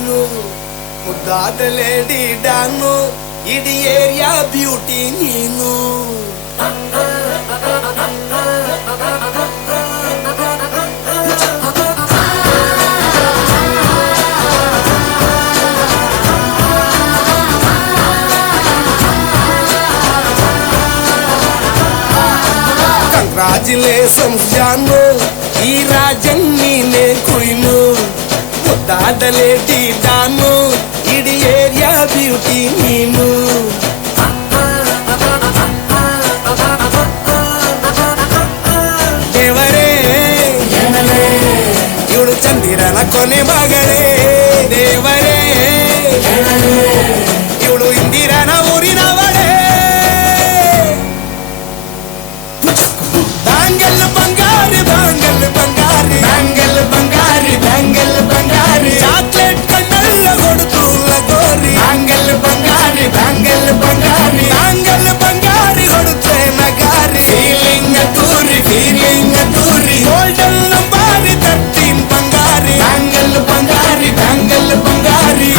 Queen, ಮುದ್ದಾದ lady don, ಇಡೀ area beauty ನೀನು. ಕಂಗ್ರಾಚುಲೇಷನ್ಸ್ ಜಾನು, ಈ ರಾಜನ್ ನೀನೆ ಕ್ವೀನು, ಮುದ್ದಾದ ಲೇಡಿ ಡಾನು, ಇಡೀ ಏರಿಯಾ ಬ್ಯೂಟಿ ನೀನು. ದೇವರೇ ಇವಳು ಚಂದಿರನ ಕೊನೆ ಮಗಳೇ, ದೇವರೇ ಇವಳು ಇಂದಿರನ ಊರಿನವಳೇ. ಬ್ಯಾಂಗಲ್ ಬಂಗಾರಿ ಬ್ಯಾಂಗಲ್ ಬಂಗಾರಿ ಬ್ಯಾಂಗಲ್ ಬಂಗಾರಿ ಬ್ಯಾಂಗಲ್ ಬಂಗಾರಿ, ಚಾಕ್ಲೇಟ್ ಕಣ್ಣೆಲ್ಲ ಕೊಡುತ್ತು ಲಗೋರಿ. ಬ್ಯಾಂಗಲ್ ಬಂಗಾರಿ ಬ್ಯಾಂಗಲ್ ಬಂಗಾರಿ ಬ್ಯಾಂಗಲ್ ಬಂಗಾರಿ ಹೊಡುತ್ತೆ ನಗಾರಿ. ಫೀಲಿಂಗ್ ತೂರಿ ಗೋಲ್ಡನ್ ನಂಬಾರಿ 13 ಬಂಗಾರಿ. ಬ್ಯಾಂಗಲ್ ಬಂಗಾರಿ ಬ್ಯಾಂಗಲ್ ಬಂಗಾರಿ.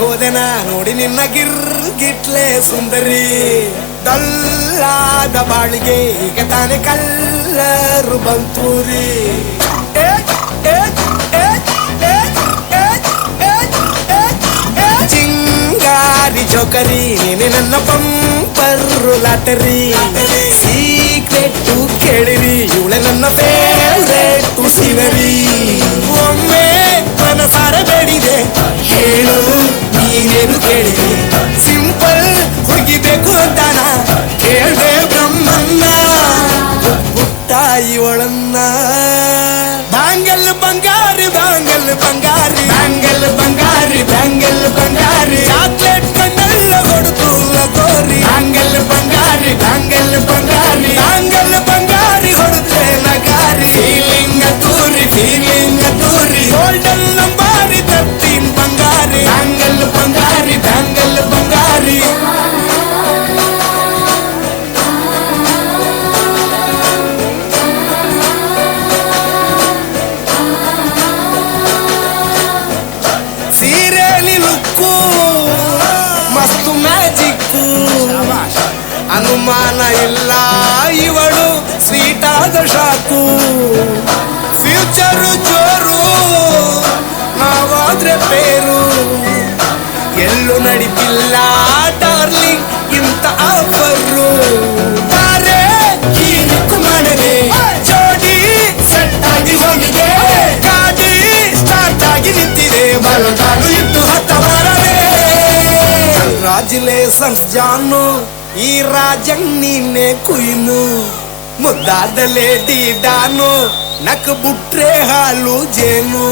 ಹೋದೆನ ನೋಡಿ ನಿನ್ನ ಗಿರ್ಗಿಟ್ಲೆ ಸುಂದರಿ, ಡಲ್ಲಾದ ಬಾಳಿಗೆ ಈಗ ತಾನೆ ಕಲ್ಲರು ಬಂತೂರಿ. ಚಿಂಗಾರಿ ಜೋಕರಿ ನೀನೆ ನನ್ನ ಬಂಪರು ಲಾಟರಿ. ಸೀಕ್ರೆಟ್ ಕೇಳಿರಿ ಇವಳೆ ನನ್ನ ಫೇವ್ರೇಟ್ ಸೀನರಿ. ಒಮ್ಮೆ ಮನಸಾರ ಬೇಡಿದೆ ಹೇಳು ನೀನೇನು ಕೇಳಿದೆ, ಸಿಂಪಲ್ ಹುಡುಗಿಬೇಕು ಅಂತಾನ ಕೇಳ್ದೆ ಬ್ರಹ್ಮನ್ನ ಪುಟ್ಟ ಇವಳನ್ನ. ಬ್ಯಾಂಗಲ್ ಬಂಗಾರಿ ಬ್ಯಾಂಗಲ್ ಬಂಗಾರಿ ಬ್ಯಾಂಗಲ್ ಬಂಗಾರಿ ಬ್ಯಾಂಗಲ್ ಬಂಗಾರಿ, ಚಾಕ್ಲೇಟ್ ಕಣ್ಣೆಲ್ಲ ಕೊಡುತ್ತು ಲಗೋರಿ. ಬ್ಯಾಂಗಲ್ ಬಂಗಾರಿ ಬ್ಯಾಂಗಲ್ ಬಂಗಾರಿ ಬ್ಯಾಂಗಲ್ ಬಂಗಾರಿ ಹೊಡುತ್ತೆ ನಗಾರಿ. ಫೀಲಿಂಗ್ ತೂರಿ ಗೋಲ್ಡನ್ ನಂಬಾರಿ 13 ಬಂಗಾರಿ. ಬ್ಯಾಂಗಲ್ ಬಂಗಾರಿ ಬ್ಯಾಂಗಲ್ ಬಂಗಾರಿ. ಸೀರೆಲಿ ಲುಕ್ಕು ಮಸ್ತು ಮ್ಯಾಜಿಕ್ಕು, ಅನುಮಾನ ಇಲ್ಲ ಇವಳು ಸ್ವೀಟ್ ಆದ ಶಾಕು. ಫ್ಯೂಚರು ಜೋರು ನಾವಾದ್ರೆ ಬೇರು, ಎಲ್ಲೂ ನಡೀತಿಲ್ಲ ಡಾರ್ಲಿಂಗ್ ಇಂತ ಆಫರು. ತಾರೆ ಹೀರಿಕು ಮಾಡದೆ ಜೋಡಿ ಸೆಟ್ ಆಗಿ ಹೋಗಿದೆ, ಗಾಡಿ ಸ್ಟಾರ್ಟ್ ಆಗಿ ನಿಂತಿದೆ, ಬಲಗಾಲು ಇತ್ತು ಹತ್ತ ಬರದೆ. ಕಂಗ್ರಾಚುಲೇಷನ್ಸ್ ಜಾನು, ಈ ರಾಜನ್ ನೀನೆ ಕ್ವೀನು, ಮುದ್ದಾದ ಲೇಡಿ ಡಾನು, ನಕ್ ಬುಟ್ರೆ ಹಾಲು ಜೇನು.